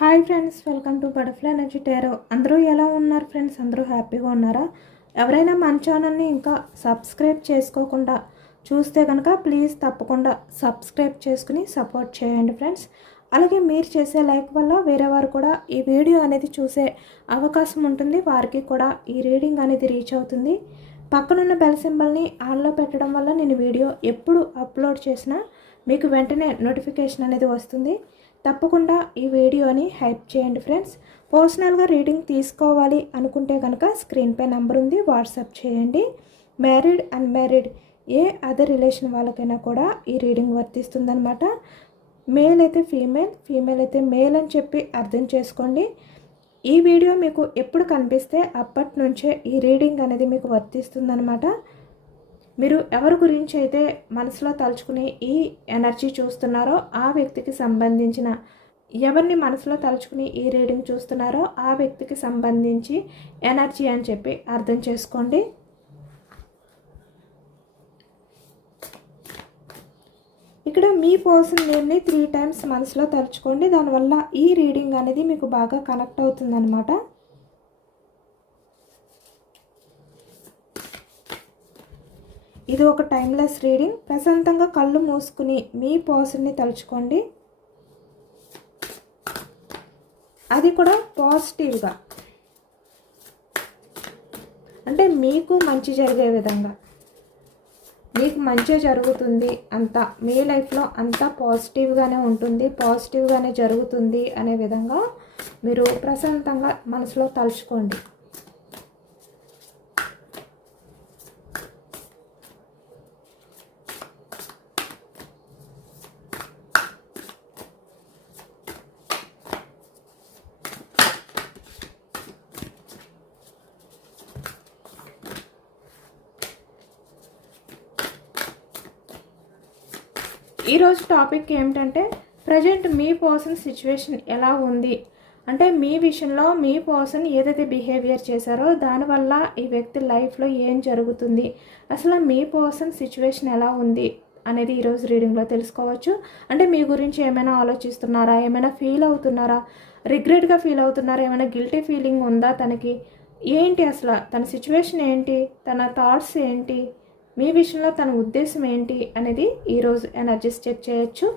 Hi friends, welcome to butterfly energy tarot. అందరూ ఎలా ఉన్నారు ఫ్రెండ్స్? అందరూ హ్యాపీగా ఉన్నారా? ఎవరైనా మన ఛానల్ని ఇంకా సబ్స్క్రైబ్ చేసుకోకుండా చూస్తే కనుక ప్లీజ్ తప్పకుండా సబ్స్క్రైబ్ చేసుకుని సపోర్ట్ చేయండి ఫ్రెండ్స్. అలాగే మీరు చేసే లైక్ వల్ల వేరే వారు కూడా ఈ వీడియో అనేది చూసే అవకాశం ఉంటుంది. వారికి కూడా ఈ రీడింగ్ అనేది రీచ్ అవుతుంది. పక్కనున్న బెల్ సింబల్ని ఆన్లో పెట్టడం వల్ల నేను వీడియో ఎప్పుడు అప్లోడ్ చేసినా మీకు వెంటనే నోటిఫికేషన్ అనేది వస్తుంది. తప్పకుండా ఈ వీడియోని హైప్ చేయండి ఫ్రెండ్స్. పర్సనల్గా రీడింగ్ తీసుకోవాలి అనుకుంటే కనుక స్క్రీన్పై నెంబర్ ఉంది, వాట్సాప్ చేయండి. మ్యారీడ్ అన్మ్యారీడ్ ఏ అదర్ రిలేషన్ వాళ్ళకైనా కూడా ఈ రీడింగ్ వర్తిస్తుందనమాట. మేల్ అయితే ఫీమేల్, ఫీమేల్ అయితే మేల్ అని చెప్పి అర్థం చేసుకోండి. ఈ వీడియో మీకు ఎప్పుడు కనిపిస్తే అప్పటి నుంచే ఈ రీడింగ్ అనేది మీకు వర్తిస్తుందనమాట. మీరు ఎవరి గురించి అయితే మనసులో తలుచుకుని ఈ ఎనర్జీ చూస్తున్నారో ఆ వ్యక్తికి సంబంధించిన, ఎవరిని మనసులో తలుచుకుని ఈ రీడింగ్ చూస్తున్నారో ఆ వ్యక్తికి సంబంధించి ఎనర్జీ అని చెప్పి అర్థం చేసుకోండి. ఇక్కడ మీ పర్సన్ నేమ్ని 3 టైమ్స్ మనసులో తలుచుకోండి. దానివల్ల ఈ రీడింగ్ అనేది మీకు బాగా కనెక్ట్ అవుతుందన్నమాట. ఇది ఒక టైమ్లెస్ రీడింగ్. ప్రశాంతంగా కళ్ళు మూసుకుని మీ పర్సన్ని తలుచుకోండి. అది కూడా పాజిటివ్గా, అంటే మీకు మంచి జరిగే విధంగా, మీకు మంచి జరుగుతుంది, అంతా మీ లైఫ్లో అంతా పాజిటివ్గానే ఉంటుంది, పాజిటివ్గానే జరుగుతుంది అనే విధంగా మీరు ప్రశాంతంగా మనసులో తలుచుకోండి. ఈరోజు టాపిక్ ఏమిటంటే, ప్రజెంట్ మీ పర్సన్ సిచ్యువేషన్ ఎలా ఉంది, అంటే మీ విషయంలో మీ పర్సన్ ఏదైతే బిహేవియర్ చేశారో దానివల్ల ఈ వ్యక్తి లైఫ్లో ఏం జరుగుతుంది, అసలు మీ పర్సన్ సిచ్యువేషన్ ఎలా ఉంది అనేది ఈరోజు రీడింగ్లో తెలుసుకోవచ్చు. అంటే మీ గురించి ఏమైనా ఆలోచిస్తున్నారా, ఏమైనా ఫీల్ అవుతున్నారా, రిగ్రెట్గా ఫీల్ అవుతున్నారా, ఏమైనా గిల్టీ ఫీలింగ్ ఉందా తనకి, ఏంటి అసలు తన సిచ్యువేషన్ ఏంటి, తన థాట్స్ ఏంటి, మీ విషయంలో తన ఉద్దేశం ఏంటి అనేది ఈరోజు ఎనర్జీస్ చెక్ చేయొచ్చు.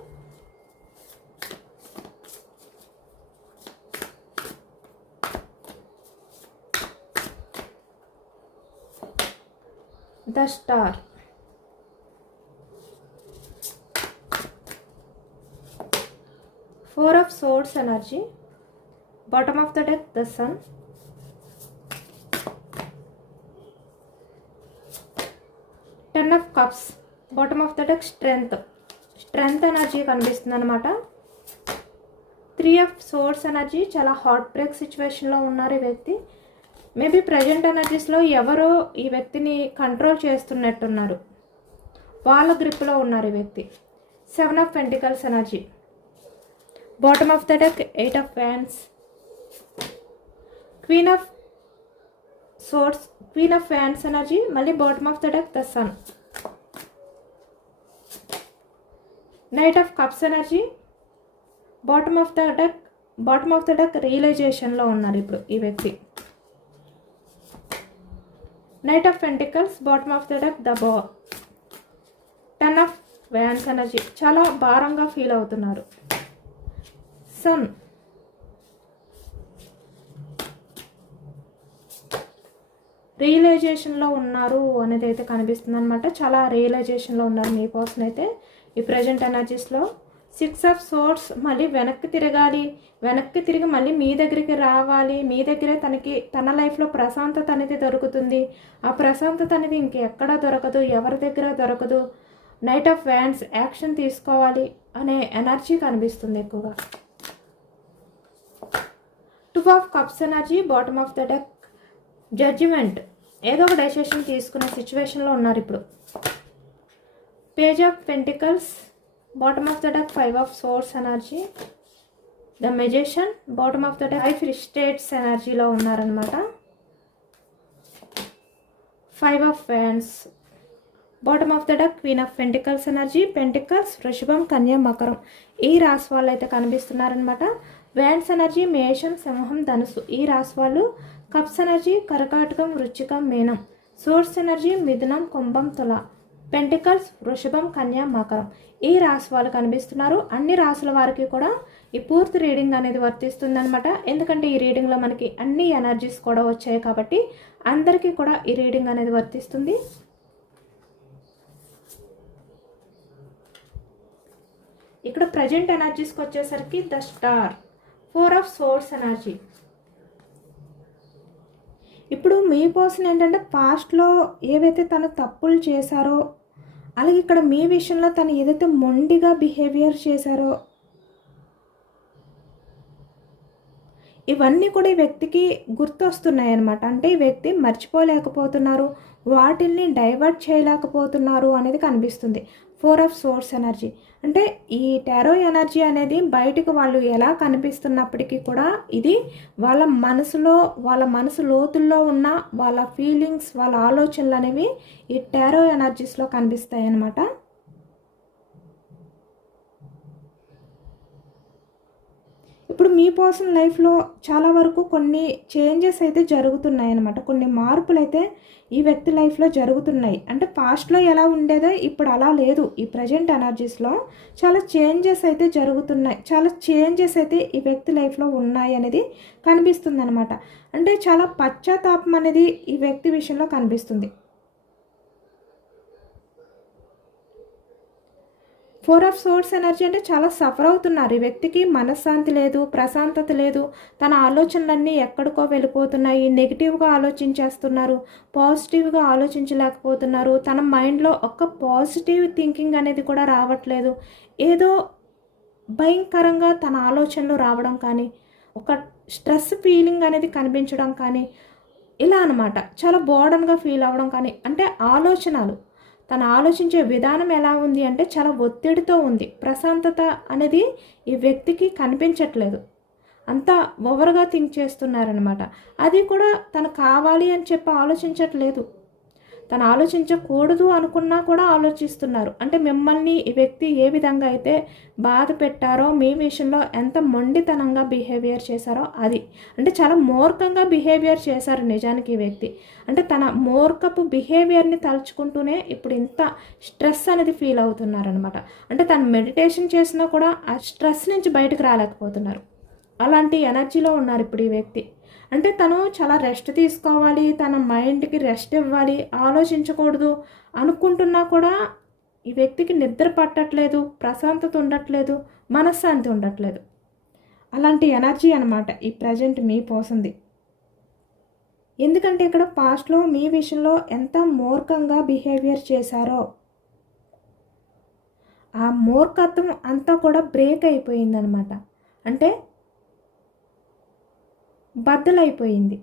The star, 4 of swords energy, bottom of the deck the sun, Ten of Cups, bottom of the deck strength energy కనిపిస్తుంది అనమాట. 3 of Swords ఎనర్జీ, చాలా హార్ట్ బ్రేక్ సిచ్యువేషన్లో ఉన్నారు ఈ వ్యక్తి. మేబీ ప్రజెంట్ ఎనర్జీస్లో ఎవరో ఈ వ్యక్తిని కంట్రోల్ చేస్తున్నట్టున్నారు, వాళ్ళ గ్రిప్లో ఉన్నారు ఈ వ్యక్తి. 7 of Pentacles energy, bottom of the deck 8 of Wands, Queen of Swords, Queen of Wands energy, మళ్ళీ bottom of the deck the sun, knight of cups energy, bottom of the deck రియలైజేషన్లో ఉన్నారు ఇప్పుడు ఈ వ్యక్తి. Knight of pentacles, bottom of the deck the బా, 10 of Wands energy, చాలా భారంగా feel అవుతున్నారు. సన్, రియలైజేషన్లో ఉన్నారు అనేది అయితే కనిపిస్తుంది అనమాట. చాలా రియలైజేషన్లో ఉన్నారు మీ పర్సన్ అయితే ఈ ప్రజెంట్ ఎనర్జీస్లో. 6 of Swords, మళ్ళీ వెనక్కి తిరిగి మళ్ళీ మీ దగ్గరికి రావాలి, మీ దగ్గరే తన లైఫ్లో ప్రశాంతత అనేది దొరుకుతుంది. ఆ ప్రశాంతత అనేది ఇంకెక్కడా దొరకదు, ఎవరి దగ్గర దొరకదు. నైట్ ఆఫ్ వ్యాండ్స్, యాక్షన్ తీసుకోవాలి అనే ఎనర్జీ కనిపిస్తుంది ఎక్కువగా. 2 of Cups energy, bottom of the deck judgement, ఏదో ఒక డెసిషన్ తీసుకునే సిచ్యువేషన్లో ఉన్నారు ఇప్పుడు. Page of pentacles, bottom of the deck 5 of Swords energy, the magician, bottom of the deck 5 states ఎనర్జీలో ఉన్నారనమాట. 5 of Wands, bottom of the deck queen of pentacles energy, pentacles, వృషభం, కన్య, మకరం ఈ రాశి వాళ్ళు అయితే కనిపిస్తున్నారనమాట. వ్యాండ్స్ ఎనర్జీ మేషం, సింహం, ధనుసు ఈ రాశి వాళ్ళు. కప్స్ ఎనర్జీ కర్కాటకం, వృశ్చికం, మీనం. సోర్స్ ఎనర్జీ మిథునం, కుంభం, తుల. పెంటికల్స్, వృషభం, కన్య, మకరం ఈ రాశి వాళ్ళు కనిపిస్తున్నారు. అన్ని రాశుల వారికి కూడా ఈ పూర్తి రీడింగ్ అనేది వర్తిస్తుంది అనమాట. ఎందుకంటే ఈ రీడింగ్లో మనకి అన్ని ఎనర్జీస్ కూడా వచ్చాయి కాబట్టి అందరికీ కూడా ఈ రీడింగ్ అనేది వర్తిస్తుంది. ఇక్కడ ప్రజెంట్ ఎనర్జీస్కి వచ్చేసరికి the star, 4 of swords energy. ఇప్పుడు మీ పర్సన్ ఏంటంటే పాస్ట్లో ఏవైతే తను తప్పులు చేశారో, అలాగే ఇక్కడ మీ విషయంలో తను ఏదైతే మొండిగా బిహేవియర్ చేశారో ఇవన్నీ కూడా ఈ వ్యక్తికి గుర్తొస్తున్నాయి అన్నమాట. అంటే ఈ వ్యక్తి మర్చిపోలేకపోతున్నారు, వాటిల్ని డైవర్ట్ చేయలేకపోతున్నారు అనేది కనిపిస్తుంది. 4 ఆఫ్ సోర్స్ ఎనర్జీ అంటే ఈ టారో ఎనర్జీ అనేది బయటకు వాళ్ళు ఎలా కనిపిస్తున్నప్పటికీ కూడా ఇది వాళ్ళ మనసు లోతుల్లో ఉన్న వాళ్ళ ఫీలింగ్స్, వాళ్ళ ఆలోచనలు అనేవి ఈ టారో ఎనర్జీస్లో కనిపిస్తాయి అన్నమాట. ఇప్పుడు మీ పర్సనల్ లైఫ్లో చాలా వరకు కొన్ని చేంజెస్ అయితే జరుగుతున్నాయి అన్నమాట. కొన్ని మార్పులు అయితే ఈ వ్యక్తి లైఫ్లో జరుగుతున్నాయి. అంటే పాస్ట్లో ఎలా ఉండేదో ఇప్పుడు అలా లేదు. ఈ ప్రజెంట్ ఎనర్జీస్లో చాలా చేంజెస్ అయితే జరుగుతున్నాయి. చాలా చేంజెస్ అయితే ఈ వ్యక్తి లైఫ్లో ఉన్నాయి అనేది కనిపిస్తుంది అనమాట. అంటే చాలా పశ్చాత్తాపం అనేది ఈ వ్యక్తి విషయంలో కనిపిస్తుంది. 4 ఆఫ్ సోర్స్ ఎనర్జీ అంటే చాలా సఫర్ అవుతున్నారు. ఈ వ్యక్తికి మనశ్శాంతి లేదు, ప్రశాంతత లేదు, తన ఆలోచనలన్నీ ఎక్కడికో వెళ్ళిపోతున్నాయి, నెగిటివ్గా ఆలోచించేస్తున్నారు, పాజిటివ్గా ఆలోచించలేకపోతున్నారు. తన మైండ్లో ఒక పాజిటివ్ థింకింగ్ అనేది కూడా రావట్లేదు. ఏదో భయంకరంగా తన ఆలోచనలు రావడం కానీ, ఒక స్ట్రెస్ ఫీలింగ్ అనేది కనిపించడం కానీ ఇలా అనమాట. చాలా బోర్డన్గా ఫీల్ అవ్వడం కానీ, అంటే ఆలోచనలు తను ఆలోచించే విధానం ఎలా ఉంది అంటే చాలా ఒత్తిడితో ఉంది. ప్రశాంతత అనేది ఈ వ్యక్తికి కనిపించట్లేదు. అంతా ఓవర్గా థింక్ చేస్తున్నారనమాట. అది కూడా తను కావాలి అని చెప్పి ఆలోచించట్లేదు. తను ఆలోచించకూడదు అనుకున్నా కూడా ఆలోచిస్తున్నారు. అంటే మిమ్మల్ని ఈ వ్యక్తి ఏ విధంగా అయితే బాధ పెట్టారో, మీ విషయంలో ఎంత మొండితనంగా బిహేవియర్ చేశారో అది. అంటే చాలా మూర్ఖంగా బిహేవియర్ చేశారు నిజానికి ఈ వ్యక్తి. అంటే తన మూర్ఖపు బిహేవియర్ని తలుచుకుంటూనే ఇప్పుడు ఇంత స్ట్రెస్ అనేది ఫీల్ అవుతున్నారనమాట. అంటే తను మెడిటేషన్ చేసినా కూడా ఆ స్ట్రెస్ నుంచి బయటకు రాలేకపోతున్నారు. అలాంటి ఎనర్జీలో ఉన్నారు ఇప్పుడు ఈ వ్యక్తి. అంటే తను చాలా రెస్ట్ తీసుకోవాలి, తన మైండ్కి రెస్ట్ ఇవ్వాలి, ఆలోచించకూడదు అనుకుంటున్నా కూడా ఈ వ్యక్తికి నిద్ర పట్టట్లేదు, ప్రశాంతత ఉండట్లేదు, మనశ్శాంతి ఉండట్లేదు. అలాంటి ఎనర్జీ అనమాట ఈ ప్రజెంట్ మీ పోసింది. ఎందుకంటే ఇక్కడ పాస్ట్లో మీ విషయంలో ఎంత మూర్ఖంగా బిహేవియర్ చేశారో ఆ మూర్ఖత్వం అంతా కూడా బ్రేక్ అయిపోయిందనమాట. అంటే బద్దలైపోయింది.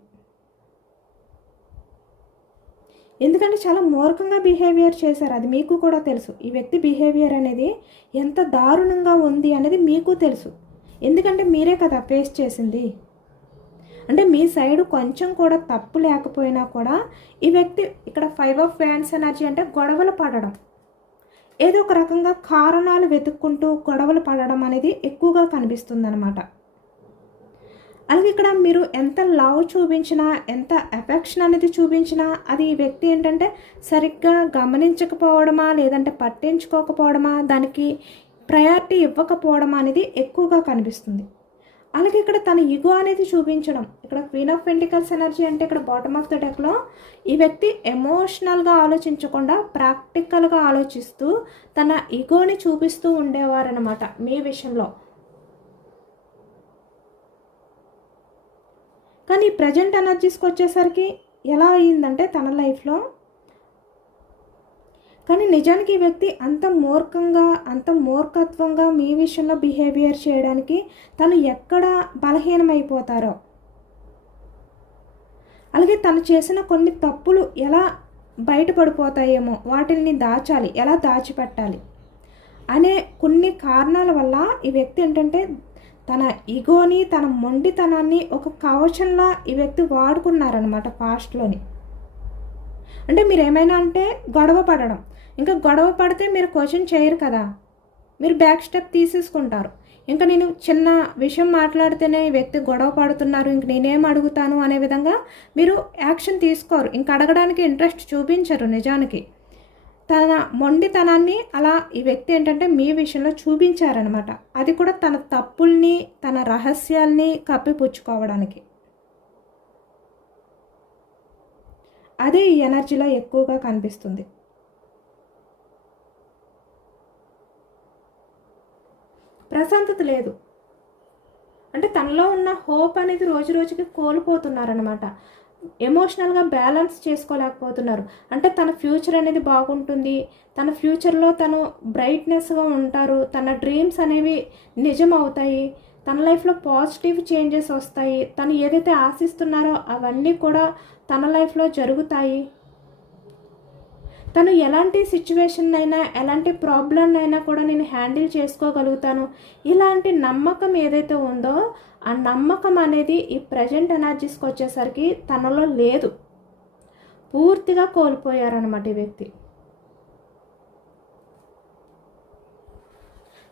ఎందుకంటే చాలా మూర్ఖంగా బిహేవియర్ చేశారు, అది మీకు కూడా తెలుసు. ఈ వ్యక్తి బిహేవియర్ అనేది ఎంత దారుణంగా ఉంది అనేది మీకు తెలుసు. ఎందుకంటే మీరే కదా ఫేస్ చేసింది. అంటే మీ సైడు కొంచెం కూడా తప్పు లేకపోయినా కూడా ఈ వ్యక్తి ఇక్కడ 5 ఆఫ్ వ్యాండ్స్ ఎనర్జీ అంటే గొడవలు పడడం, ఏదో ఒక రకంగా కారణాలు వెతుక్కుంటూ గొడవలు పడడం అనేది ఎక్కువగా కనిపిస్తుంది అనమాట. అలాగే ఇక్కడ మీరు ఎంత లవ్ చూపించినా, ఎంత ఎఫెక్షన్ అనేది చూపించినా అది ఈ వ్యక్తి ఏంటంటే సరిగ్గా గమనించకపోవడమా, లేదంటే పట్టించుకోకపోవడమా, దానికి ప్రయారిటీ ఇవ్వకపోవడమా అనేది ఎక్కువగా కనిపిస్తుంది. అలాగే ఇక్కడ తన ఈగో అనేది చూపించడం. ఇక్కడ క్వీన్ ఆఫ్ పెంటికల్స్ ఎనర్జీ అంటే ఇక్కడ బాటమ్ ఆఫ్ ద డెక్లో ఈ వ్యక్తి ఎమోషనల్గా ఆలోచించకుండా ప్రాక్టికల్గా ఆలోచిస్తూ తన ఈగోని చూపిస్తూ ఉండేవారనమాట మీ విషయంలో. కానీ ప్రజెంట్ ఎనర్జీస్కి వచ్చేసరికి ఎలా అయ్యిందంటే తన లైఫ్లో, కానీ నిజానికి ఈ వ్యక్తి అంత మూర్ఖంగా, అంత మూర్ఖత్వంగా మీ విషయంలో బిహేవియర్ చేయడానికి తను ఎక్కడ బలహీనమైపోతారో, అలాగే తను చేసిన కొన్ని తప్పులు ఎలా బయటపడిపోతాయేమో, వాటిని దాచాలి, ఎలా దాచిపెట్టాలి అనే కొన్ని కారణాల వల్ల ఈ వ్యక్తి ఏంటంటే తన ఈగోని, తన మొండితనాన్ని ఒక కవచంలా ఈ వ్యక్తి వాడుకున్నారనమాట పాస్ట్లోని. అంటే మీరు ఏమైనా అంటే గొడవ పడడం, ఇంకా గొడవ పడితే మీరు క్వశ్చన్ చేయరు కదా, మీరు బ్యాక్ స్టెప్ తీసేసుకుంటారు. ఇంకా నేను చిన్న విషయం మాట్లాడితేనే ఈ వ్యక్తి గొడవ పడుతున్నారు, ఇంక నేనేం అడుగుతాను అనే విధంగా మీరు యాక్షన్ తీసుకోరు. ఇంక అడగడానికి ఇంట్రెస్ట్ చూపించరు. నిజానికి తన మొండితనాన్ని అలా ఈ వ్యక్తి ఏంటంటే మీ విషయంలో చూపించారనమాట. అది కూడా తన తప్పుల్ని, తన రహస్యాల్ని కప్పిపుచ్చుకోవడానికి. అదే ఈ ఎనర్జీలో ఎక్కువగా కనిపిస్తుంది. ప్రశాంతత లేదు. అంటే తనలో ఉన్న హోప్ అనేది రోజు రోజుకి కోల్పోతున్నారనమాట. ఎమోషనల్గా బ్యాలెన్స్ చేసుకోలేకపోతున్నారు. అంటే తన ఫ్యూచర్ అనేది బాగుంటుంది, తన ఫ్యూచర్లో తను బ్రైట్నెస్గా ఉంటారు, తన డ్రీమ్స్ అనేవి నిజం అవుతాయి, తన లైఫ్లో పాజిటివ్ చేంజెస్ వస్తాయి, తను ఏదైతే ఆశిస్తున్నారో అవన్నీ కూడా తన లైఫ్లో జరుగుతాయి, తను ఎలాంటి సిచ్యువేషన్ అయినా ఎలాంటి ప్రాబ్లం అయినా కూడా నేను హ్యాండిల్ చేసుకోగలుగుతాను, ఇలాంటి నమ్మకం ఏదైతే ఉందో ఆ నమ్మకం అనేది ఈ ప్రజెంట్ ఎనర్జీస్కి వచ్చేసరికి తనలో లేదు. పూర్తిగా కోల్పోయారనమాట ఈ వ్యక్తి.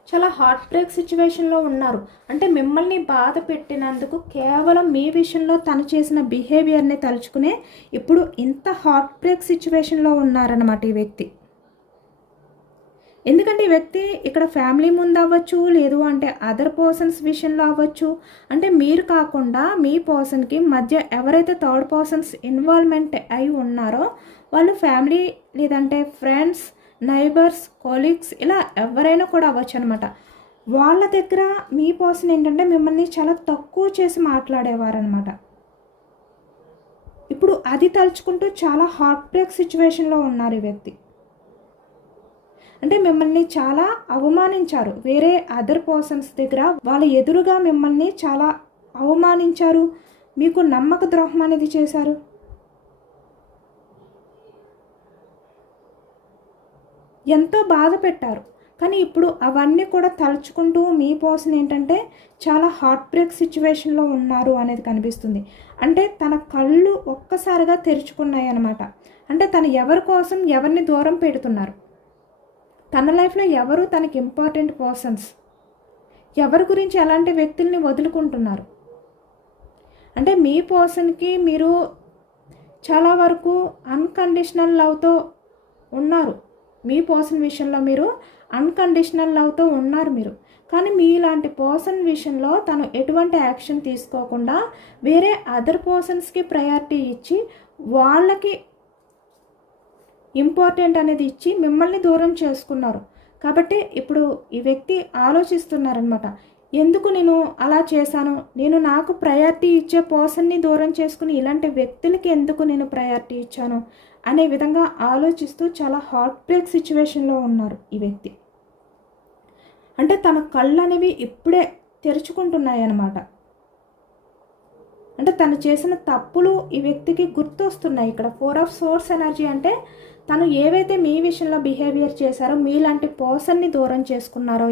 చాలా హార్ట్ బ్రేక్ సిచ్యువేషన్లో ఉన్నారు. అంటే మిమ్మల్ని బాధ పెట్టినందుకు కేవలం మీ విషయంలో తను చేసిన బిహేవియర్ని తలుచుకునే ఇప్పుడు ఇంత హార్ట్ బ్రేక్ సిచ్యువేషన్లో ఉన్నారన్నమాట ఈ వ్యక్తి. ఎందుకంటే ఈ వ్యక్తి ఇక్కడ ఫ్యామిలీ ముందు అవ్వచ్చు, లేదు అంటే అదర్ పర్సన్స్ విషయంలో అవ్వచ్చు. అంటే మీరు కాకుండా మీ పర్సన్కి మధ్య ఎవరైతే థర్డ్ పర్సన్స్ ఇన్వాల్వ్మెంట్ అయి ఉన్నారో వాళ్ళు ఫ్యామిలీ, లేదంటే ఫ్రెండ్స్, నైబర్స్, కొలీగ్స్, ఇలా ఎవరైనా కూడా అవ్వచ్చు అనమాట. వాళ్ళ దగ్గర మీ పర్సన్ ఏంటంటే మిమ్మల్ని చాలా తక్కువ చేసి మాట్లాడేవారనమాట. ఇప్పుడు అది తలుచుకుంటూ చాలా హార్ట్ బ్రేక్ సిచ్యువేషన్లో ఉన్నారు ఈ వ్యక్తి. అంటే మిమ్మల్ని చాలా అవమానించారు. వేరే అదర్ పర్సన్స్ దగ్గర వాళ్ళ ఎదురుగా మిమ్మల్ని చాలా అవమానించారు, మీకు నమ్మక ద్రోహం అనేది చేశారు. ఎంతో బాధ పెట్టారు. కానీ ఇప్పుడు అవన్నీ కూడా తలుచుకుంటూ మీ పర్సన్ ఏంటంటే చాలా హార్ట్ బ్రేక్ సిచ్యువేషన్లో ఉన్నారు అనేది కనిపిస్తుంది. అంటే తన కళ్ళు ఒక్కసారిగా తెరుచుకున్నాయి అన్నమాట. అంటే తను ఎవరి కోసం ఎవరిని దూరం పెడుతున్నారు, తన లైఫ్లో ఎవరు తనకి ఇంపార్టెంట్ పర్సన్స్, ఎవరి గురించి ఎలాంటి వ్యక్తుల్ని వదులుకుంటున్నారు. అంటే మీ పర్సన్కి మీరు చాలా వరకు అన్కండిషనల్ లవ్తో ఉన్నారు. మీ పర్సన్ విషయంలో మీరు అన్కండిషనల్ లవ్తో ఉన్నారు మీరు. కానీ మీలాంటి పర్సన్ విషయంలో తను ఎటువంటి యాక్షన్ తీసుకోకుండా వేరే అదర్ పర్సన్స్కి ప్రయారిటీ ఇచ్చి వాళ్ళకి ఇంపార్టెంట్ అనేది ఇచ్చి మిమ్మల్ని దూరం చేసుకున్నారు. కాబట్టి ఇప్పుడు ఈ వ్యక్తి ఆలోచిస్తున్నారనమాట, ఎందుకు నేను అలా చేశాను, నేను నాకు ప్రయారిటీ ఇచ్చే పర్సన్ని దూరం చేసుకుని ఇలాంటి వ్యక్తులకి ఎందుకు నేను ప్రయారిటీ ఇచ్చాను అనే విధంగా ఆలోచిస్తూ చాలా హార్ట్ బ్రేక్ సిచ్యువేషన్లో ఉన్నారు ఈ వ్యక్తి. అంటే తన కళ్ళు అనేవి ఇప్పుడే తెరుచుకుంటున్నాయి అన్నమాట. అంటే తను చేసిన తప్పులు ఈ వ్యక్తికి గుర్తొస్తున్నాయి. ఇక్కడ 4 ఆఫ్ సోర్స్ ఎనర్జీ అంటే తను ఏవైతే మీ విషయంలో బిహేవియర్ చేశారో, మీలాంటి పర్సన్ని దూరం చేసుకున్నారో,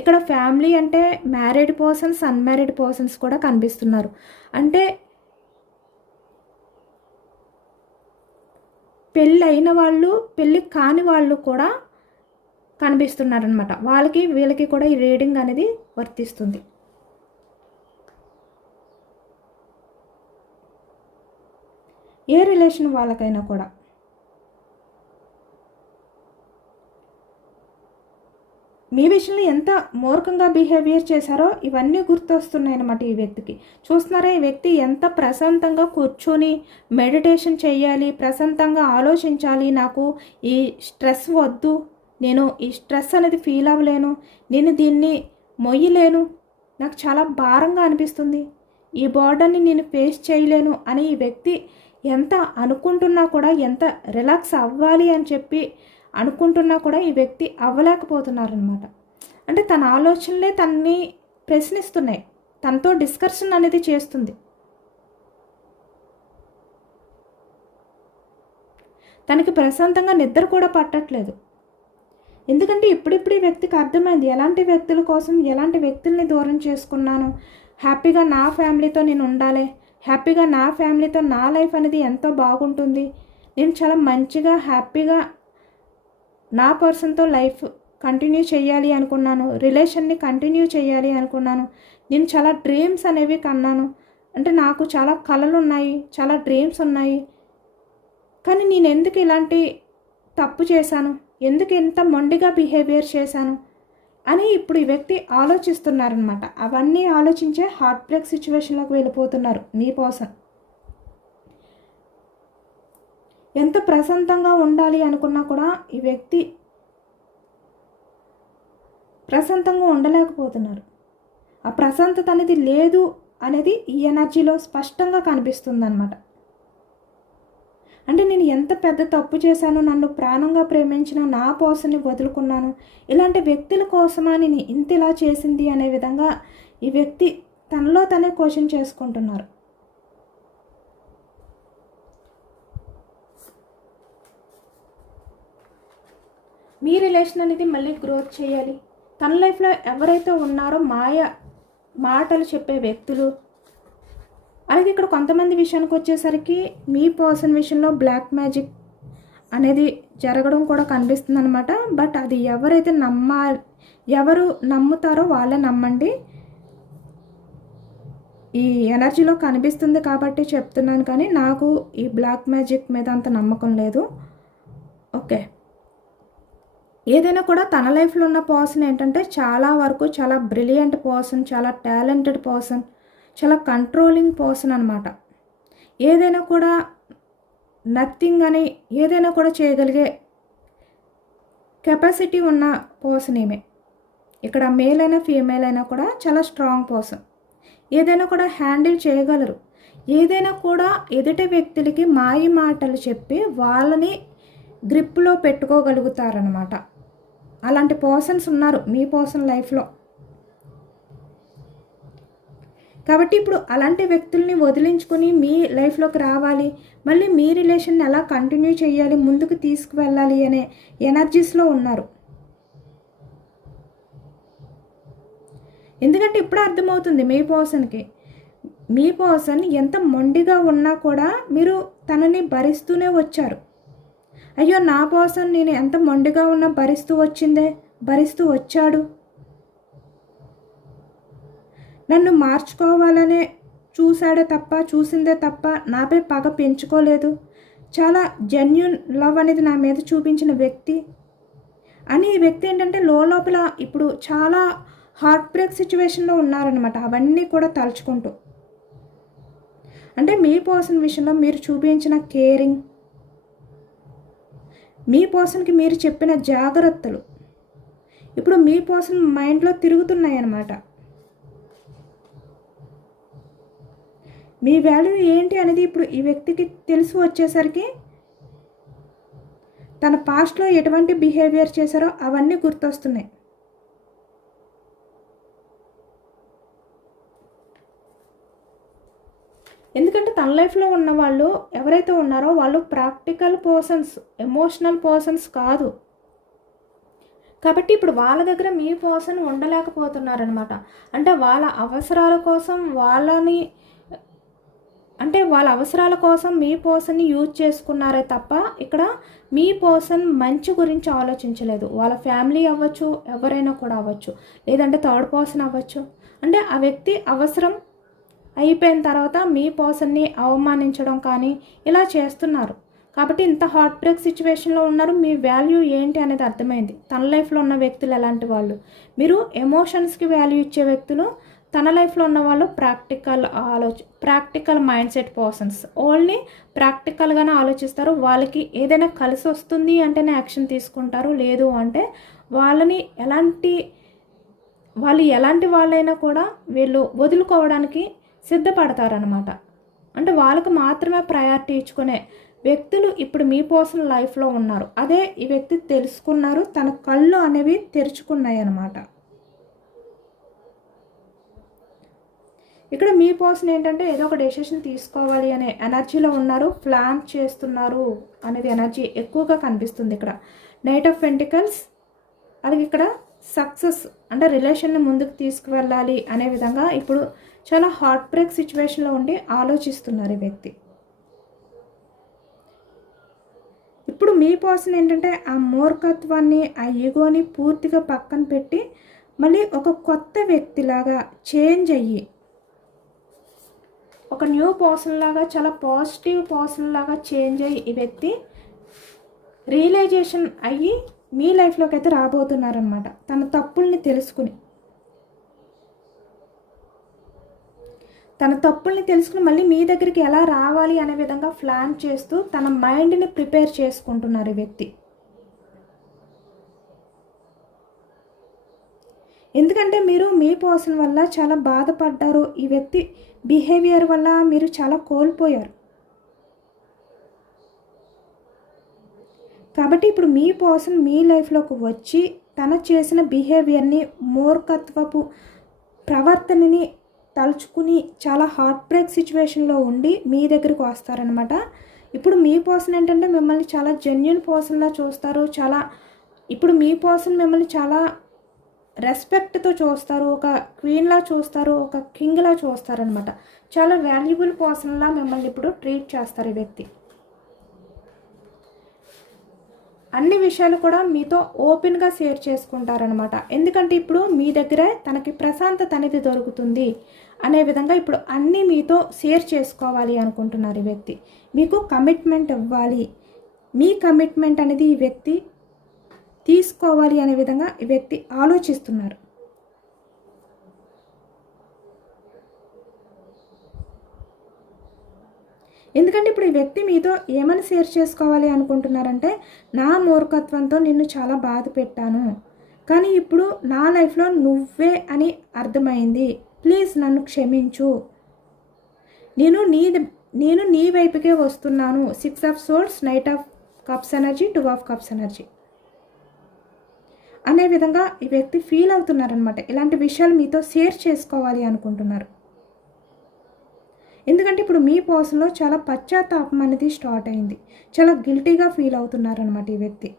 ఇక్కడ ఫ్యామిలీ అంటే మ్యారీడ్ పర్సన్స్, అన్మ్యారీడ్ పర్సన్స్ కూడా కనిపిస్తున్నారు. అంటే పెళ్ళి అయిన వాళ్ళు, పెళ్ళి కాని వాళ్ళు కూడా కనిపిస్తున్నారనమాట. వాళ్ళకి వీళ్ళకి కూడా ఈ రీడింగ్ అనేది వర్తిస్తుంది. ఏ రిలేషన్ వాళ్ళకైనా కూడా మీ విషయంలో ఎంత మూర్ఖంగా బిహేవియర్ చేశారో ఇవన్నీ గుర్తొస్తున్నాయి అన్నమాట ఈ వ్యక్తికి. చూస్తున్నారా, ఈ వ్యక్తి ఎంత ప్రశాంతంగా కూర్చొని మెడిటేషన్ చేయాలి, ప్రశాంతంగా ఆలోచించాలి, నాకు ఈ స్ట్రెస్ వద్దు, నేను ఈ స్ట్రెస్ అనేది ఫీల్ అవ్వలేను, నేను దీన్ని మొయ్యలేను, నాకు చాలా భారంగా అనిపిస్తుంది, ఈ బర్డన్ని నేను ఫేస్ చేయలేను అని ఈ వ్యక్తి ఎంత అనుకుంటున్నా కూడా, ఎంత రిలాక్స్ అవ్వాలి అని చెప్పి అనుకుంటున్నా కూడా ఈ వ్యక్తి అవ్వలేకపోతున్నారనమాట. అంటే తన ఆలోచనలే తనని ప్రశ్నిస్తున్నాయి, తనతో డిస్కషన్ అనేది చేస్తుంది. తనకి ప్రశాంతంగా నిద్ర కూడా పట్టట్లేదు. ఎందుకంటే ఇప్పుడిప్పుడు ఈ వ్యక్తికి అర్థమైంది ఎలాంటి వ్యక్తుల కోసం ఎలాంటి వ్యక్తుల్ని దూరం చేసుకున్నాను, హ్యాపీగా నా ఫ్యామిలీతో నేను ఉండాలి, హ్యాపీగా నా ఫ్యామిలీతో నా లైఫ్ అనేది ఎంతో బాగుంటుంది, నేను చాలా మంచిగా హ్యాపీగా నా పర్సన్తో లైఫ్ కంటిన్యూ చేయాలి అనుకున్నాను, రిలేషన్ని కంటిన్యూ చేయాలి అనుకున్నాను. నేను చాలా డ్రీమ్స్ అనేవి కన్నాను. అంటే నాకు చాలా కలలు ఉన్నాయి, చాలా డ్రీమ్స్ ఉన్నాయి. కానీ నేను ఎందుకు ఇలాంటి తప్పు చేశాను, ఎందుకు ఇంత మొండిగా బిహేవియర్ చేశాను అని ఇప్పుడు ఈ వ్యక్తి ఆలోచిస్తున్నారనమాట. అవన్నీ ఆలోచించే హార్ట్ బ్రేక్ సిచ్యువేషన్లోకి వెళ్ళిపోతున్నారు మీ పర్సన్. ఎంత ప్రశాంతంగా ఉండాలి అనుకున్నా కూడా ఈ వ్యక్తి ప్రశాంతంగా ఉండలేకపోతున్నారు. ఆ ప్రశాంతత అనేది లేదు అనేది ఈ ఎనర్జీలో స్పష్టంగా కనిపిస్తుంది అన్నమాట. అంటే నేను ఎంత పెద్ద తప్పు చేశాను, నన్ను ప్రాణంగా ప్రేమించిన నా పర్సన్ని వదులుకున్నాను, ఇలాంటి వ్యక్తుల కోసమా నేను ఇంత ఇలా చేసింది అనే విధంగా ఈ వ్యక్తి తనలో తనే క్వశ్చన్ చేసుకుంటున్నారు. మీ రిలేషన్ అనేది మళ్ళీ గ్రోత్ చేయాలి. తన లైఫ్లో ఎవరైతే ఉన్నారో మాటలు చెప్పే వ్యక్తులు, అలాగే ఇక్కడ కొంతమంది విషయానికి వచ్చేసరికి మీ పర్సన్ విషయంలో బ్లాక్ మ్యాజిక్ అనేది జరగడం కూడా కనిపిస్తుంది అనమాట. బట్ అది ఎవరు నమ్ముతారో వాళ్ళే నమ్మండి. ఈ ఎనర్జీలో కనిపిస్తుంది కాబట్టి చెప్తున్నాను, కానీ నాకు ఈ బ్లాక్ మ్యాజిక్ మీద అంత నమ్మకం లేదు. ఓకే, ఏదైనా కూడా తన లైఫ్లో ఉన్న పర్సన్ ఏంటంటే చాలా వరకు చాలా బ్రిలియంట్ పర్సన్, చాలా టాలెంటెడ్ పర్సన్, చాలా కంట్రోలింగ్ పర్సన్ అనమాట. ఏదైనా కూడా నథింగ్ అని ఏదైనా కూడా చేయగలిగే కెపాసిటీ ఉన్న పర్సన్ ఈమె. ఇక్కడ మేల్ అయినా ఫీమేల్ అయినా కూడా చాలా స్ట్రాంగ్ పర్సన్. ఏదైనా కూడా హ్యాండిల్ చేయగలరు. ఏదైనా కూడా ఎదుటి వ్యక్తులకి మాయ మాటలు చెప్పి వాళ్ళని గ్రిప్లో పెట్టుకోగలుగుతారనమాట. అలాంటి పర్సన్స్ ఉన్నారు మీ పర్సన్ లైఫ్లో. కాబట్టి ఇప్పుడు అలాంటి వ్యక్తుల్ని వదిలించుకొని మీ లైఫ్లోకి రావాలి, మళ్ళీ మీ రిలేషన్ని ఎలా కంటిన్యూ చేయాలి, ముందుకు తీసుకువెళ్ళాలి అనే ఎనర్జీస్లో ఉన్నారు. ఎందుకంటే ఇప్పుడు అర్థమవుతుంది మీ పర్సన్ ఎంత మొండిగా ఉన్నా కూడా మీరు తనని భరిస్తూనే వచ్చారు. అయ్యో నా పర్సన్ నేను ఎంత మొండిగా ఉన్నా భరిస్తూ వచ్చాడు, నన్ను మార్చుకోవాలనే చూసిందే తప్ప నాపై పగ పెంచుకోలేదు, చాలా జెన్యూన్ లవ్ అనేది నా మీద చూపించిన వ్యక్తి అని ఈ వ్యక్తి ఏంటంటే లోపల ఇప్పుడు చాలా హార్ట్ బ్రేక్ సిచ్యువేషన్లో ఉన్నారనమాట. అవన్నీ కూడా తలుచుకుంటూ, అంటే మీ పర్సన్ విషయంలో మీరు చూపించిన కేరింగ్, మీ పర్సన్కి మీరు చెప్పిన జాగ్రత్తలు ఇప్పుడు మీ పర్సన్ మైండ్లో తిరుగుతున్నాయి అన్నమాట. మీ వాల్యూ ఏంటి అనేది ఇప్పుడు ఈ వ్యక్తికి తెలిసి వచ్చేసరికి తన పాస్ట్లో ఎటువంటి బిహేవియర్ చేశారో అవన్నీ గుర్తొస్తున్నాయి. ఎందుకంటే తన లైఫ్లో ఉన్న వాళ్ళు ఎవరైతే ఉన్నారో వాళ్ళు ప్రాక్టికల్ పర్సన్స్, ఎమోషనల్ పర్సన్స్ కాదు. కాబట్టి ఇప్పుడు వాళ్ళ దగ్గర మీ పర్సన్ ఉండలేకపోతున్నారనమాట. అంటే వాళ్ళ అవసరాల కోసం వాళ్ళ అవసరాల కోసం మీ పర్సన్ని యూజ్ చేసుకున్నారే తప్ప ఇక్కడ మీ పర్సన్ మంచి గురించి ఆలోచించలేదు. వాళ్ళ ఫ్యామిలీ అవ్వచ్చు, ఎవరైనా కూడా అవ్వచ్చు, లేదంటే థర్డ్ పర్సన్ అవ్వచ్చు. అంటే ఆ వ్యక్తి అవసరం అయిపోయిన తర్వాత మీ పర్సన్ని అవమానించడం కానీ ఇలా చేస్తున్నారు. కాబట్టి ఇంత హార్ట్ బ్రేక్ సిచ్యువేషన్లో ఉన్నారు. మీ వాల్యూ ఏంటి అనేది అర్థమైంది. తన లైఫ్లో ఉన్న వ్యక్తులు ఎలాంటి మీరు ఎమోషన్స్కి వాల్యూ ఇచ్చే వ్యక్తులు, తన లైఫ్లో ఉన్న వాళ్ళు practical mind set persons. Only ప్రాక్టికల్గానే ఆలోచిస్తారు. వాళ్ళకి ఏదైనా కలిసి వస్తుంది అంటేనే యాక్షన్ తీసుకుంటారు, లేదు అంటే వాళ్ళు ఎలాంటి వాళ్ళైనా కూడా వీళ్ళు వదులుకోవడానికి సిద్ధపడతారనమాట. అంటే వాళ్ళకు మాత్రమే ప్రయారిటీ ఇచ్చుకునే వ్యక్తులు ఇప్పుడు మీ పర్సనల్ లైఫ్లో ఉన్నారు. అదే ఈ వ్యక్తి తెలుసుకున్నారు, తన కళ్ళు అనేవి తెరుచుకున్నాయి అన్నమాట. ఇక్కడ మీ పర్సన్ ఏంటంటే ఏదో ఒక డెసిషన్ తీసుకోవాలి అనే ఎనర్జీలో ఉన్నారు, ప్లాన్ చేస్తున్నారు అనేది ఎనర్జీ ఎక్కువగా కనిపిస్తుంది. ఇక్కడ నైట్ ఆఫ్ పెంటికల్స్, అలాగే ఇక్కడ సక్సెస్ అంటే రిలేషన్ని ముందుకు తీసుకువెళ్ళాలి అనే విధంగా ఇప్పుడు చాలా హార్ట్ బ్రేక్ సిచ్యువేషన్లో ఉండి ఆలోచిస్తున్నారు ఈ వ్యక్తి. ఇప్పుడు మీ పర్సన్ ఏంటంటే ఆ మూర్ఖత్వాన్ని, ఆ ఈగోని పూర్తిగా పక్కన పెట్టి మళ్ళీ ఒక కొత్త వ్యక్తిలాగా చేంజ్ అయ్యి, ఒక న్యూ పర్సన్ లాగా, చాలా పాజిటివ్ పర్సన్ లాగా చేంజ్ అయ్యి ఈ వ్యక్తి రియలైజేషన్ అయ్యి మీ లైఫ్లోకి అయితే రాబోతున్నారనమాట. తన తప్పుల్ని తెలుసుకుని, మళ్ళీ మీ దగ్గరికి ఎలా రావాలి అనే విధంగా ప్లాన్ చేస్తూ తన మైండ్ని ప్రిపేర్ చేసుకుంటున్నారు ఈ వ్యక్తి. ఎందుకంటే మీరు మీ పర్సన్ వల్ల చాలా బాధపడ్డారు. ఈ వ్యక్తి బిహేవియర్ వల్ల మీరు చాలా కోల్పోయారు. కాబట్టి ఇప్పుడు మీ పర్సన్ మీ లైఫ్లోకి వచ్చి తన చేసిన బిహేవియర్ని, మూర్ఖత్వపు ప్రవర్తనని తలుచుకుని చాలా హార్ట్ బ్రేక్ సిచ్యువేషన్లో ఉండి మీ దగ్గరికి వస్తారనమాట. ఇప్పుడు మీ పర్సన్ ఏంటంటే మిమ్మల్ని చాలా జెన్యున్ పర్సన్లా చూస్తారు. ఇప్పుడు మీ పర్సన్ మిమ్మల్ని చాలా రెస్పెక్ట్తో చూస్తారు, ఒక క్వీన్లా చూస్తారు, ఒక కింగ్లా చూస్తారనమాట. చాలా వాల్యుబుల్ పర్సన్లా మిమ్మల్ని ఇప్పుడు ట్రీట్ చేస్తారు ఈ వ్యక్తి. అన్ని విషయాలు కూడా మీతో ఓపెన్గా షేర్ చేసుకుంటారనమాట. ఎందుకంటే ఇప్పుడు మీ దగ్గరే తనకి ప్రశాంతత అనేది దొరుకుతుంది అనే విధంగా ఇప్పుడు అన్నీ మీతో షేర్ చేసుకోవాలి అనుకుంటున్నారు ఈ వ్యక్తి. మీకు కమిట్మెంట్ ఇవ్వాలి, మీ కమిట్మెంట్ అనేది ఈ వ్యక్తి తీసుకోవాలి అనే విధంగా ఈ వ్యక్తి ఆలోచిస్తున్నారు. ఎందుకంటే ఇప్పుడు ఈ వ్యక్తి మీతో ఏమని షేర్ చేసుకోవాలి అనుకుంటున్నారంటే, నా మూర్ఖత్వంతో నిన్ను చాలా బాధ పెట్టాను, కానీ ఇప్పుడు నా లైఫ్లో నువ్వే అని అర్థమైంది, ప్లీజ్ నన్ను క్షమించు, నేను నీ వైపుకే వస్తున్నాను. 6 of swords, night of cups energy, 2 of cups energy అనే విధంగా ఈ వ్యక్తి ఫీల్ అవుతున్నారనమాట. ఇలాంటి విషయాలు మీతో షేర్ చేసుకోవాలి అనుకుంటున్నారు. ఎందుకంటే ఇప్పుడు మీ పర్సన్లో చాలా పశ్చాత్తాపం అనేది స్టార్ట్ అయింది. చాలా గిల్టీగా ఫీల్ అవుతున్నారనమాట ఈ వ్యక్తి.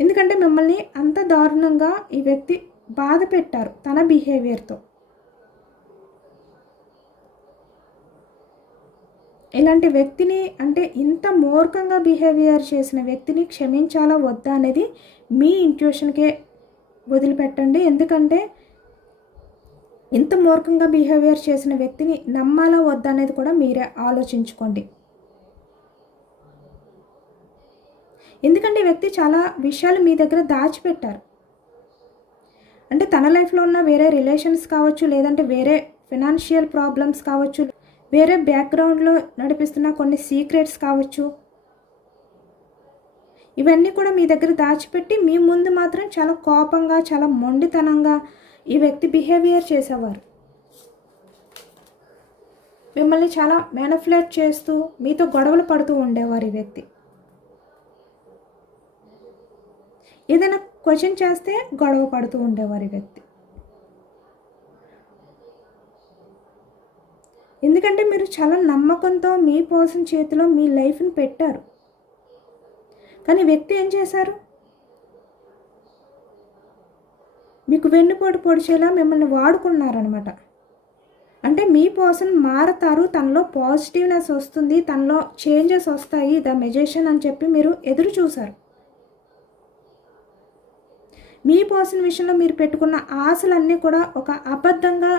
ఎందుకంటే మిమ్మల్ని అంత దారుణంగా ఈ వ్యక్తి బాధ పెట్టారు తన బిహేవియర్తో. ఇలాంటి వ్యక్తిని, అంటే ఇంత మూర్ఖంగా బిహేవియర్ చేసిన వ్యక్తిని క్షమించాలా వద్దా అనేది మీ ఇంట్యూషన్కే వదిలిపెట్టండి. ఎందుకంటే ఇంత మూర్ఖంగా బిహేవియర్ చేసిన వ్యక్తిని నమ్మాలా వద్దా అనేది కూడా మీరే ఆలోచించుకోండి. ఎందుకంటే ఈ వ్యక్తి చాలా విషయాలు మీ దగ్గర దాచిపెట్టారు. అంటే తన లైఫ్లో ఉన్న వేరే రిలేషన్స్ కావచ్చు, లేదంటే వేరే ఫినాన్షియల్ ప్రాబ్లమ్స్ కావచ్చు, వేరే బ్యాక్గ్రౌండ్లో నడిపిస్తున్న కొన్ని సీక్రెట్స్ కావచ్చు, ఇవన్నీ కూడా మీ దగ్గర దాచిపెట్టి మీ ముందు మాత్రం చాలా కోపంగా, చాలా మొండితనంగా ఈ వ్యక్తి బిహేవియర్ చేసేవారు. మిమ్మల్ని చాలా మ్యానిపులేట్ చేస్తూ మీతో గొడవలు పడుతూ ఉండేవారు ఈ వ్యక్తి. ఏదైనా క్వశ్చన్ చేస్తే గొడవ పడుతూ ఉండేవారు ఈ వ్యక్తి. ఎందుకంటే మీరు చాలా నమ్మకంతో మీ పర్సన్ చేతిలో మీ లైఫ్ని పెట్టారు. కానీ వ్యక్తి ఏం చేశారు? మీకు వెన్నుపోటు పొడిచేలా మిమ్మల్ని వాడుకున్నారనమాట. అంటే మీ పర్సన్ మారతారు, తనలో పాజిటివ్నెస్ వస్తుంది, తనలో చేంజెస్ వస్తాయి, ద మెజిషియన్ అని చెప్పి మీరు ఎదురు చూశారు. మీ పర్సన్ విషయంలో మీరు పెట్టుకున్న ఆశలన్నీ కూడా ఒక అబద్ధంగా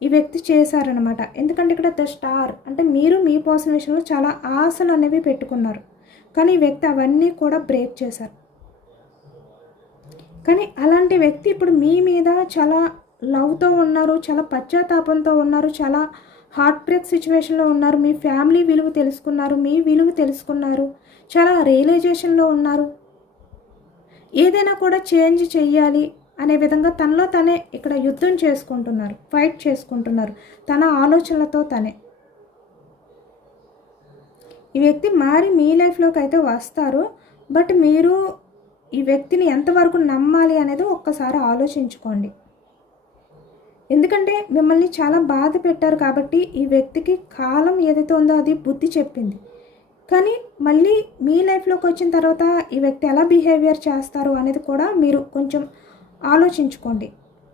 ఈ వ్యక్తి చేశారనమాట. ఎందుకంటే ఇక్కడ ద స్టార్ అంటే మీరు మీ పర్సన్ విషయంలో చాలా ఆశలు అనేవి పెట్టుకున్నారు, కానీ ఈ వ్యక్తి అవన్నీ కూడా బ్రేక్ చేశారు. కానీ అలాంటి వ్యక్తి ఇప్పుడు మీ మీద చాలా లవ్తో ఉన్నారు, చాలా పశ్చాత్తాపంతో ఉన్నారు, చాలా హార్ట్ బ్రేక్ సిచ్యువేషన్లో ఉన్నారు. మీ ఫ్యామిలీ విలువ తెలుసుకున్నారు, మీ విలువ తెలుసుకున్నారు, చాలా రియలైజేషన్లో ఉన్నారు. ఏదైనా కూడా చేంజ్ చెయ్యాలి అనే విధంగా తనలో తనే ఇక్కడ యుద్ధం చేసుకుంటున్నారు, ఫైట్ చేసుకుంటున్నారు తన ఆలోచనలతో తనే. ఈ వ్యక్తి మారి మీ లైఫ్లోకి అయితే వస్తారు. బట్ మీరు ఈ వ్యక్తిని ఎంతవరకు నమ్మాలి అనేది ఒక్కసారి ఆలోచించుకోండి. ఎందుకంటే మిమ్మల్ని చాలా బాధ పెట్టారు కాబట్టి ఈ వ్యక్తికి కాలం ఏదైతే ఉందో అది బుద్ధి చెప్పింది. కానీ మళ్ళీ మీ లైఫ్లోకి వచ్చిన తర్వాత ఈ వ్యక్తి ఎలా బిహేవియర్ చేస్తారు అనేది కూడా మీరు కొంచెం ఆలోచించుకోండి.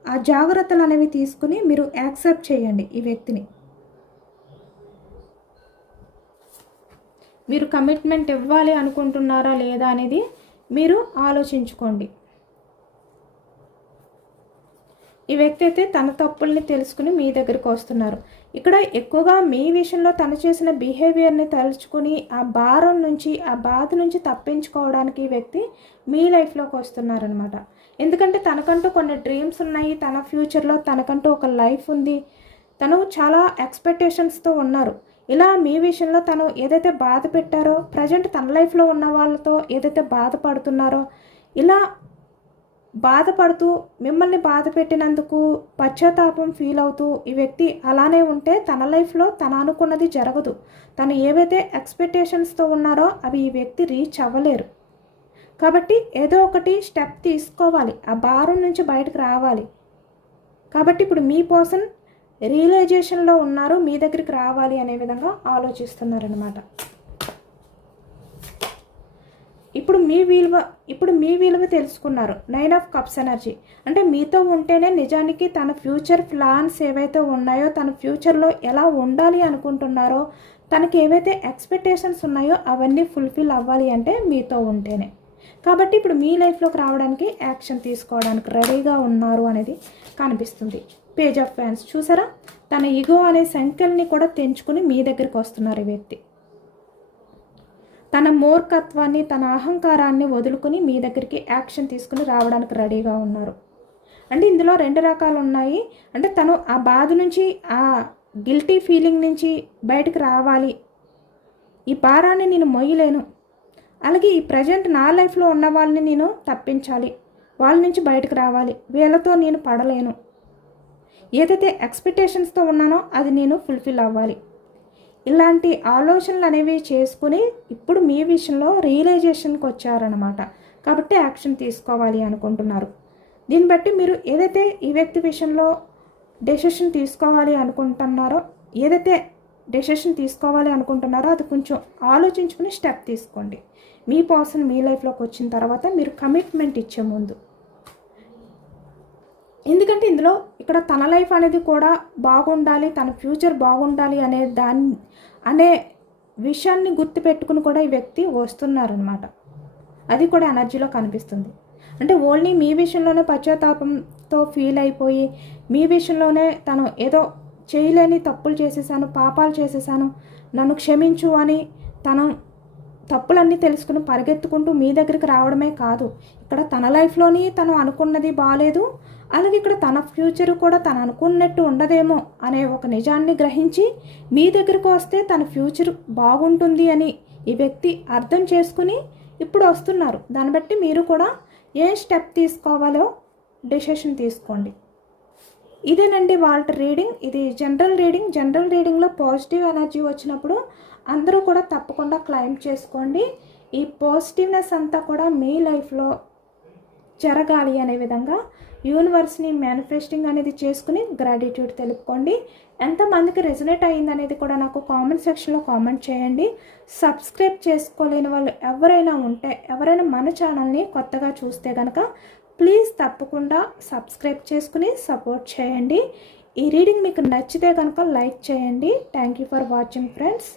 ఆ జాగ్రత్తలు అనేవి తీసుకుని మీరు యాక్సెప్ట్ చేయండి ఈ వ్యక్తిని. మీరు కమిట్మెంట్ ఇవ్వాలి అనుకుంటున్నారా లేదా అనేది మీరు ఆలోచించుకోండి. ఈ వ్యక్తి అయితే తన తప్పుల్ని తెలుసుకుని మీ దగ్గరికి వస్తున్నారు. ఇక్కడ ఎక్కువగా మీ విషయంలో తను చేసిన బిహేవియర్ని తలుచుకుని ఆ భారం నుంచి, ఆ బాధ నుంచి తప్పించుకోవడానికి ఈ వ్యక్తి మీ లైఫ్లోకి వస్తున్నారనమాట. ఎందుకంటే తనకంటూ కొన్ని డ్రీమ్స్ ఉన్నాయి, తన ఫ్యూచర్లో తనకంటూ ఒక లైఫ్ ఉంది, తను చాలా ఎక్స్పెక్టేషన్స్తో ఉన్నారు. ఇలా మీ విషయంలో తను ఏదైతే బాధ పెట్టారో, ప్రజెంట్ తన లైఫ్లో ఉన్న వాళ్ళతో ఏదైతే బాధపడుతున్నారో, ఇలా బాధపడుతూ మిమ్మల్ని బాధ పెట్టినందుకు పశ్చాత్తాపం ఫీల్ అవుతూ ఈ వ్యక్తి అలానే ఉంటే తన లైఫ్లో తను అనుకున్నది జరగదు. తను ఏవైతే ఎక్స్పెక్టేషన్స్తో ఉన్నారో అవి ఈ వ్యక్తి రీచ్ అవ్వలేరు. కాబట్టి ఏదో ఒకటి స్టెప్ తీసుకోవాలి, ఆ భారం నుంచి బయటకు రావాలి. కాబట్టి ఇప్పుడు మీ పర్సన్ రియలైజేషన్లో ఉన్నారు, మీ దగ్గరికి రావాలి అనే విధంగా ఆలోచిస్తున్నారనమాట. ఇప్పుడు మీ విలువ తెలుసుకున్నారు. 9 ఆఫ్ కప్స్ ఎనర్జీ అంటే మీతో ఉంటేనే నిజానికి తన ఫ్యూచర్ ప్లాన్స్ ఏవైతే ఉన్నాయో, తన ఫ్యూచర్లో ఎలా ఉండాలి అనుకుంటున్నారో, తనకి ఏవైతే ఎక్స్పెక్టేషన్స్ ఉన్నాయో అవన్నీ ఫుల్ఫిల్ అవ్వాలి అంటే మీతో ఉంటేనే. కాబట్టి ఇప్పుడు మీ లైఫ్లోకి రావడానికి, యాక్షన్ తీసుకోవడానికి రెడీగా ఉన్నారు అనేది కనిపిస్తుంది. పేజ్ ఆఫ్ ఫ్యాన్స్ చూసారా, తన ఈగో అనే సంఖ్యల్ని కూడా తెంచుకుని మీ దగ్గరికి వస్తున్నారు ఈ వ్యక్తి. తన మూర్ఖత్వాన్ని, తన అహంకారాన్ని వదులుకొని మీ దగ్గరికి యాక్షన్ తీసుకుని రావడానికి రెడీగా ఉన్నారు. అంటే ఇందులో 2 రకాలు ఉన్నాయి. అంటే తను ఆ బాధ నుంచి, ఆ గిల్టీ ఫీలింగ్ నుంచి బయటకు రావాలి, ఈ భారాన్ని నేను మొయ్యలేను, అలాగే ఈ ప్రజెంట్ నా లైఫ్లో ఉన్న వాళ్ళని నేను తప్పించాలి, వాళ్ళ నుంచి బయటకు రావాలి, వీళ్ళతో నేను పడలేను, ఏదైతే ఎక్స్పెక్టేషన్స్తో ఉన్నానో అది నేను ఫుల్ఫిల్ అవ్వాలి, ఇలాంటి ఆలోచనలు అనేవి చేసుకుని ఇప్పుడు మీ విషయంలో రియలైజేషన్కి వచ్చారనమాట. కాబట్టి యాక్షన్ తీసుకోవాలి అనుకుంటున్నారు. దీన్ని బట్టి మీరు ఏదైతే ఈ వ్యక్తి విషయంలో డెసిషన్ తీసుకోవాలి అనుకుంటున్నారో, అది కొంచెం ఆలోచించుకుని స్టెప్ తీసుకోండి. మీ పర్సన్ మీ లైఫ్లోకి వచ్చిన తర్వాత మీరు కమిట్మెంట్ ఇచ్చే ముందు. ఎందుకంటే ఇందులో ఇక్కడ తన లైఫ్ అనేది కూడా బాగుండాలి, తన ఫ్యూచర్ బాగుండాలి అనే విషయాన్ని గుర్తుపెట్టుకుని కూడా ఈ వ్యక్తి వస్తున్నారనమాట. అది కూడా ఎనర్జీలో కనిపిస్తుంది. అంటే ఓన్లీ మీ విషయంలోనే పశ్చాత్తాపంతో ఫీల్ అయిపోయి, మీ విషయంలోనే తను ఏదో చేయలేని తప్పులు చేసేసాను, పాపాలు చేసేసాను, నన్ను క్షమించు అని తను తప్పులన్నీ తెలుసుకుని పరిగెత్తుకుంటూ మీ దగ్గరికి రావడమే కాదు, ఇక్కడ తన లైఫ్లోని తను అనుకున్నది బాగాలేదు, అలాగే ఇక్కడ తన ఫ్యూచర్ కూడా తను అనుకున్నట్టు ఉండదేమో అనే ఒక నిజాన్ని గ్రహించి మీ దగ్గరకు వస్తే తన ఫ్యూచర్ బాగుంటుంది అని ఈ వ్యక్తి అర్థం చేసుకుని ఇప్పుడు వస్తున్నారు. దాన్ని బట్టి మీరు కూడా ఏ స్టెప్ తీసుకోవాలో డెసిషన్ తీసుకోండి. ఇదేనండి వాళ్ళ రీడింగ్. ఇది జనరల్ రీడింగ్. జనరల్ రీడింగ్లో పాజిటివ్ ఎనర్జీ వచ్చినప్పుడు అందరూ కూడా తప్పకుండా క్లైమ్ చేసుకోండి. ఈ పాజిటివ్నెస్ అంతా కూడా మీ లైఫ్లో జరగాలి అనే విధంగా యూనివర్స్ని మేనిఫెస్టింగ్ అనేది చేసుకుని గ్రాటిట్యూడ్ తెలుపుకోండి. ఎంతమందికి రెజొనేట్ అయ్యింది అనేది కూడా నాకు కామెంట్ సెక్షన్లో కామెంట్ చేయండి. సబ్స్క్రైబ్ చేసుకోలేని వాళ్ళు ఎవరైనా మన ఛానల్ని కొత్తగా చూస్తే కనుక ప్లీజ్ తప్పకుండా సబ్స్క్రైబ్ చేసుకుని సపోర్ట్ చేయండి. ఈ రీడింగ్ మీకు నచ్చితే కనుక లైక్ చేయండి. Thank you for watching friends.